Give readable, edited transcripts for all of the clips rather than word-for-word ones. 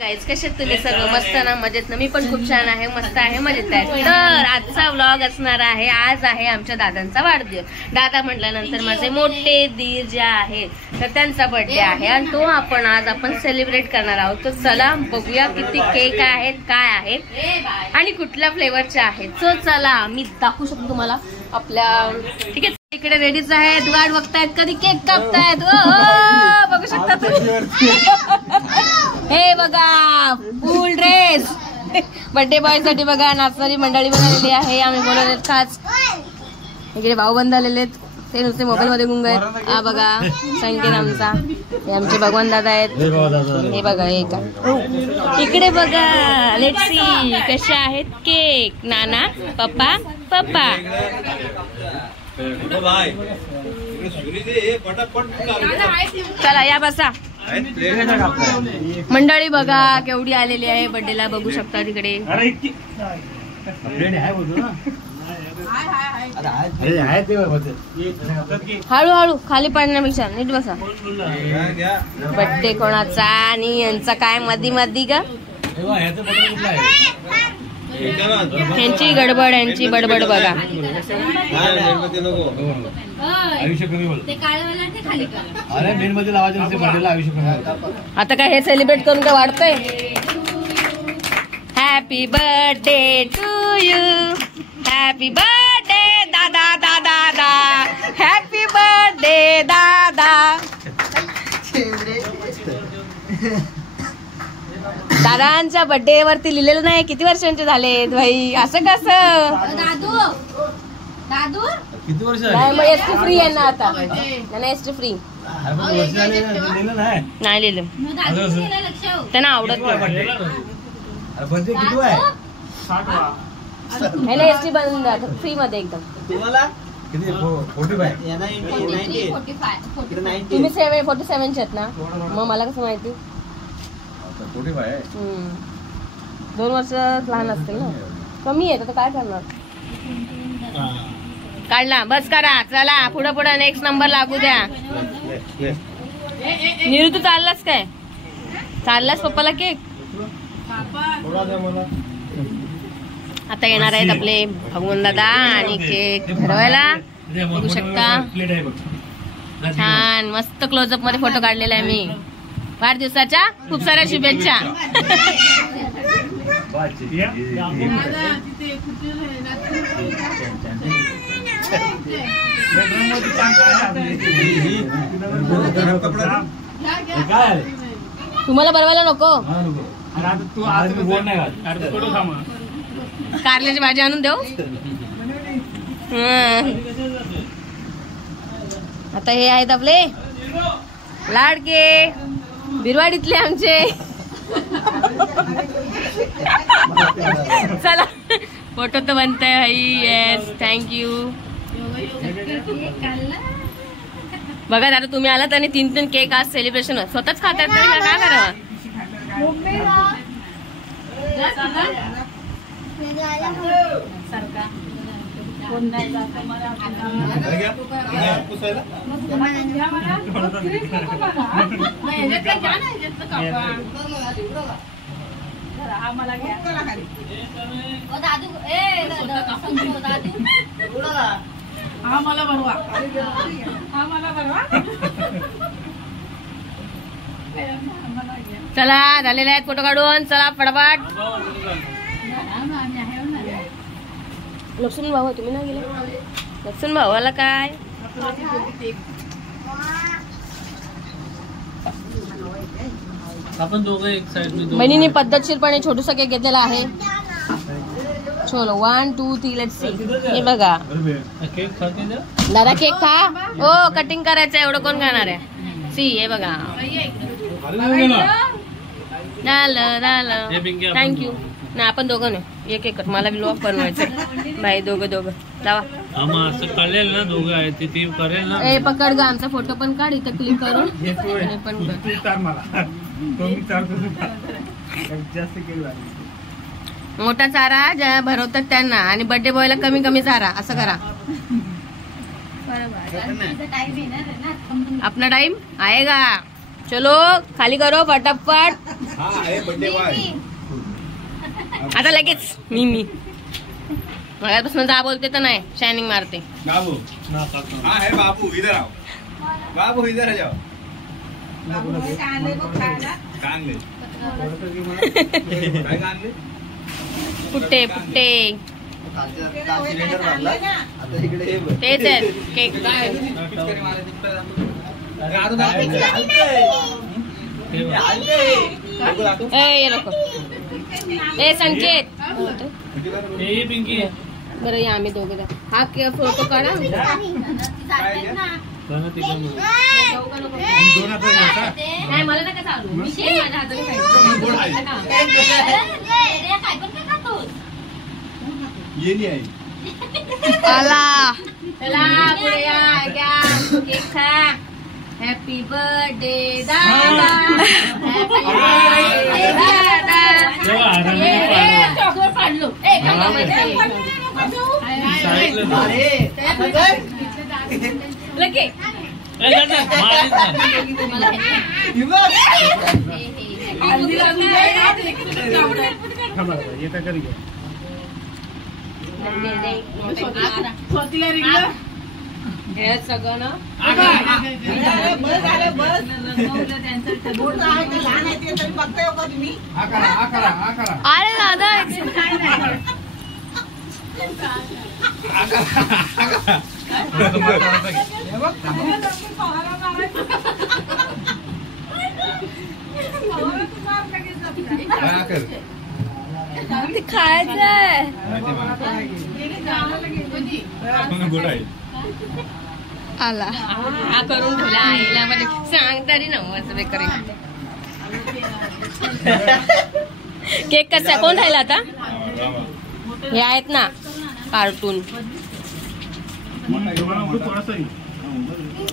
Guys कसे तुम्ही सर्व मस्त ना मजेत ना मी पण खूप छान आहे मस्त आहे मजेत आहे। तर आजचा व्लॉग असणार आहे आज आहे आमच्या दादांचा वाढदिवस। दादा म्हटल्यानंतर माझे मोठे दीर जे आहेत तर त्यांचा बर्थडे आहे आणि तो आपण सेलिब्रेट करणार आहोत। तर चला बघूया किती केक आहेत काय आहेत आणि कुठल्या फ्लेवरचे आहेत। सो चला मी दाखवू शकतो तुम्हाला आपल्या ठीक आहे इकडे रेडीच आहेत वाट बघतायत कधी केक कापतायत। बघू शकता तुम्ही हे बघा फुल ड्रेस बर्थडे बॉय साठी बघा नाचणारी मंडळी बनवलेली आहे। आम्ही बोलवले खास इकडे भाऊबंद आलेले ते नुसते मोबाईल मध्ये गुंग आहेत। हा बघा संकेत आमचा हे आमचे भगवान दादा आहेत। हे बघा हे का इकडे बघा लेट्स सी कसे आहेत केक नाना पप्पा पप्पा चला या बसा मंडळी बघा केवढी आलेली आहे बर्थडेला बघू शकता तिकडे। हळूहळू खाली पडण्यापेक्षा नीट बसा। बर्थडे कोणाचा आणि यांचा काय मधी मधी का यांची गडबड यांची बडबड बघा। आता काय हे सेलिब्रेट करून काय वाढतंय। Happy birthday to you happy birthday दादा दादा दा हॅपी बर्थडे दादा। दादांच्या बर्थडे वरती लिहिलेलं नाही किती वर्षांचे झालेत भाई असं कसं। दादू दादू किती वर्ष नाही एसटी फ्री आहे ना आता नाही एसटी फ्री नाही लिहिलं त्यांना आवडत नाही एसटी बंद फ्री मध्ये एकदम। तुम्ही 47 आहेत ना मग मला कसं माहिती 2 वर्ष लहान असतील ना कमी आहे तर काय करणार। काढला बस करा चला पुढे पुढे नेक्स्ट नंबर लागू द्या। नीरू तू चाललास काय चाललास पप्पाला केक। आता येणार आहेत आपले भगवान दादा आणि केक ठरवायला बघू शकता छान मस्त क्लोजअप मध्ये फोटो काढलेला आहे मी। वाढदिवसाच्या खूप साऱ्या शुभेच्छा। तुम्हाला बनवायला नको कारल्याची भाजी आणून देऊ। आता हे आहेत आपले लाडके बिरवाडीतले आमचे। चला फोटो तर बनताय भाई येस थँक्यू। बघा दादा तुम्ही आलात आणि 3 केक आज सेलिब्रेशन स्वतःच खातात तरी काय करावं। चला झालेले आहेत फोटो काढून चला फटाफट। लक्ष्मण भाऊ तुम्ही ना गेले लक्ष्मण भावाला काय आपण दोघं एक साइड बहिणीने पद्धतशीरपणे छोटूसा केक घेतलेला आहे। चलो 1 2 3 लेट्स सी। हे बघा केक खाते दादा केक खा ओ कटिंग करायचं एवढं कोण खाणार आहे। सी हे बघा थँक्यू ना आपण दोघं नाही एक एक मला व्लॉग बनवायचं भाई दोघं जावा कळेल ना दोघं आहे ते करेल ना। ए पकड ग आमचा फोटो पण काढ इथं क्लिक करून पण मोठा चारा ज्या भरवतात त्यांना आणि बर्थडे बॉयला कमी कमी चारा असं करा। अपना टाइम आएगा चलो खाली करो फटाफट. आता लगेच मी मगापासून जा बोलते तर नाही शायनिंग मारते. बाबू हाँ है बाबू इधर आओ. बाबू इधर आ जाओ. पुट्टे तेच आहेत केक. ए संकेत बरं या आम्ही दोघे हा फोटो काढा. नाही मला नका चालू माझ्या हाताने चला पुढे या घ्या केक खा. हॅपी बर्थडे दादा. हॅपी बर्थडे दादा. चॉकलेट फाडलो. लगे हे सगळं ना अरे दादा खायचंय आला हा करून ठेवला आईला म्हणजे सांग तरी ना असं बेकरी. केक कसा कोण राहिला आता हे आहेत ना कार्टून.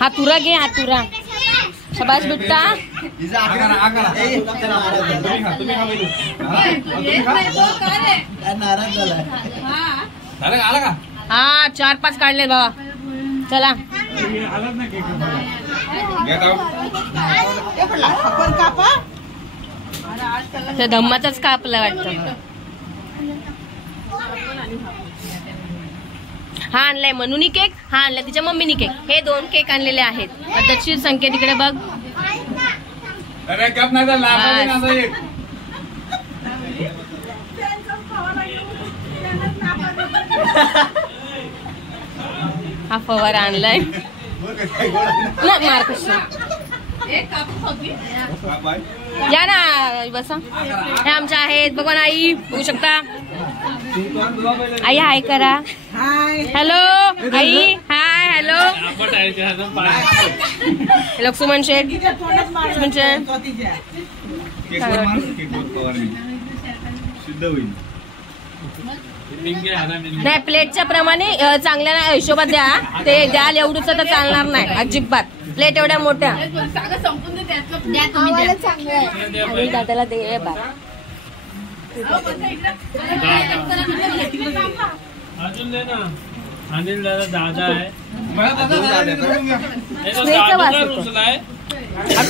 हा तुरा घे हा तुरा. शबाश बिट्टा. हा 4-5 काढले बाबा. चला धम्माचाच कापला वाटतं. हा आणलाय मनूनी केक. हा आणलाय तिच्या मम्मीनी केक. हे 2 केक आणलेले आहेत. पद्धतशीर संख्या तिकडे बघ. हा फवारा आणलाय मार्कस. या ना बसा. हे आमच्या आहेत बघा ना आई बघू शकता. आई हाय करा. हॅलो आई हाय. हॅलो लक्ष्मण शेठ. लक्ष्मण शेठ नाही प्लेटच्या प्रमाणे चांगल्या हिशोबात द्या. ते द्याल एवढूच तर चालणार नाही अजिबात. प्लेट एवढ्या मोठ्या दादाला दे बा. अजून दे ना. अनिल दादा दादा आहे.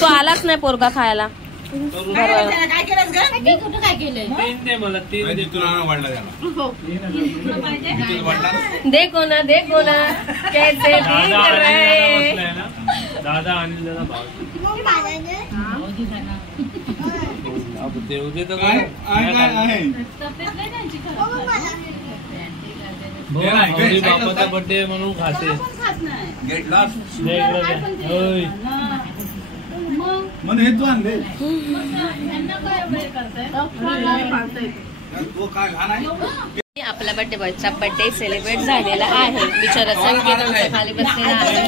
तो आलाच नाही पोरगा खायला. काय केलंय 3 दे मला. 3 दे देखो ना कैसे दादा अनिल दादा भाऊ देऊ दे तर बापाचा बर्थडे म्हणून खाते. आपला बर्थडे बॉयचा बर्थडे सेलिब्रेट झालेला आहे. बिचारा संकेत खाली बसलेला आहे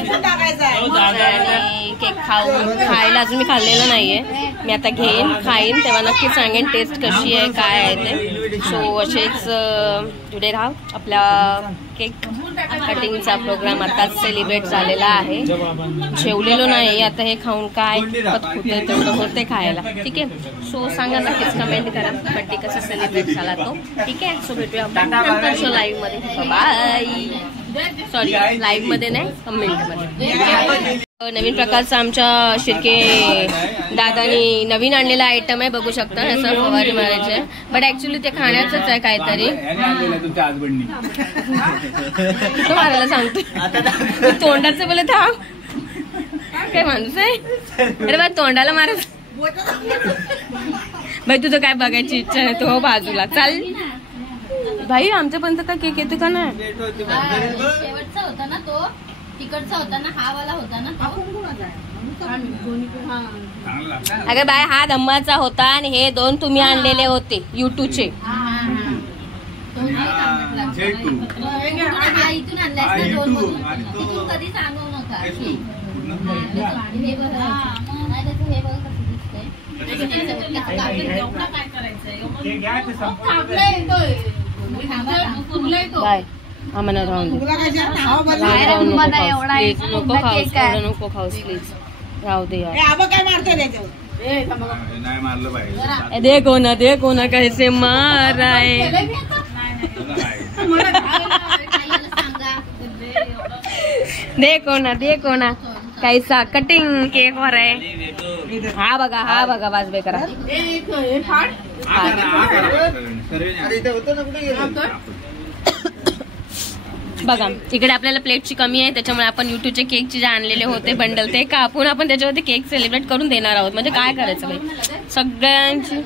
आणि केक खायला अजून मी खाल्लेलं नाहीये. मी आता घेईन खाईन तेव्हा नक्की सांगेन टेस्ट कशी आहे काय आहे ते. सो असेच टुडे राहा आपला केक कटिंगचा प्रोग्राम आताच सेलिब्रेट झालेला आहे. जेवलेलो नाही आता हे खाऊन काय होते तेवढं होते खायला. ठीक आहे. सो सांगा नक्कीच कमेंट करा बर्थडे कसा सेलिब्रेट झाला तो. ठीक आहे. सो भेटूया नंतरच्या लाईव्ह मध्ये. बाय. सॉरी लाईव्ह मध्ये नाही कमेंट मध्ये. नवीन प्रकारचा आमच्या शिर्के दादानी नवीन आणलेला आयटम आहे, बघू शकता. असं फवारी मारायचे, बट ऍक्च्युली ते खाण्याचंच आहे काहीतरी. तो मारायला सांगतो तोंडाचं बोले थांब, काय माणूस आहे. अरे बा तोंडाला मारायचं. भाई तुझं काय बघायची इच्छा नाही, तो बाजूला चाल. भाई आमच्यापर्यंत काय केक येते का नाही. शेवटचा होता ना तो, तिकडचा होता ना, हा वाला होता ना तो. अगं बाय हा धम्माचा होता आणि हे दोन तुम्ही आणलेले होते युट्यूबचे. हा इथून आणलायस ना दोन मधून, तिथून कधी सांगू नका. हे बघ, नाही त्याचं हे बघ कसं दिसतंय. काय करायचंय बाय आम्हाला राहून नको खाऊस प्लीज, राहू दे यार. देखो ना कैसे मार आहे. देखो ना कैसा कटिंग केक वर आहे. हा बघा वाजबे करा. बघा इकडे आपल्याला प्लेटची कमी आहे, त्याच्यामुळे आपण युट्यूबचे केकचे जे आणलेले होते बंडल ते कापून आपण त्याच्यावरती केक सेलिब्रेट करून देणार आहोत. म्हणजे काय करायचं बाई सगळ्यांची.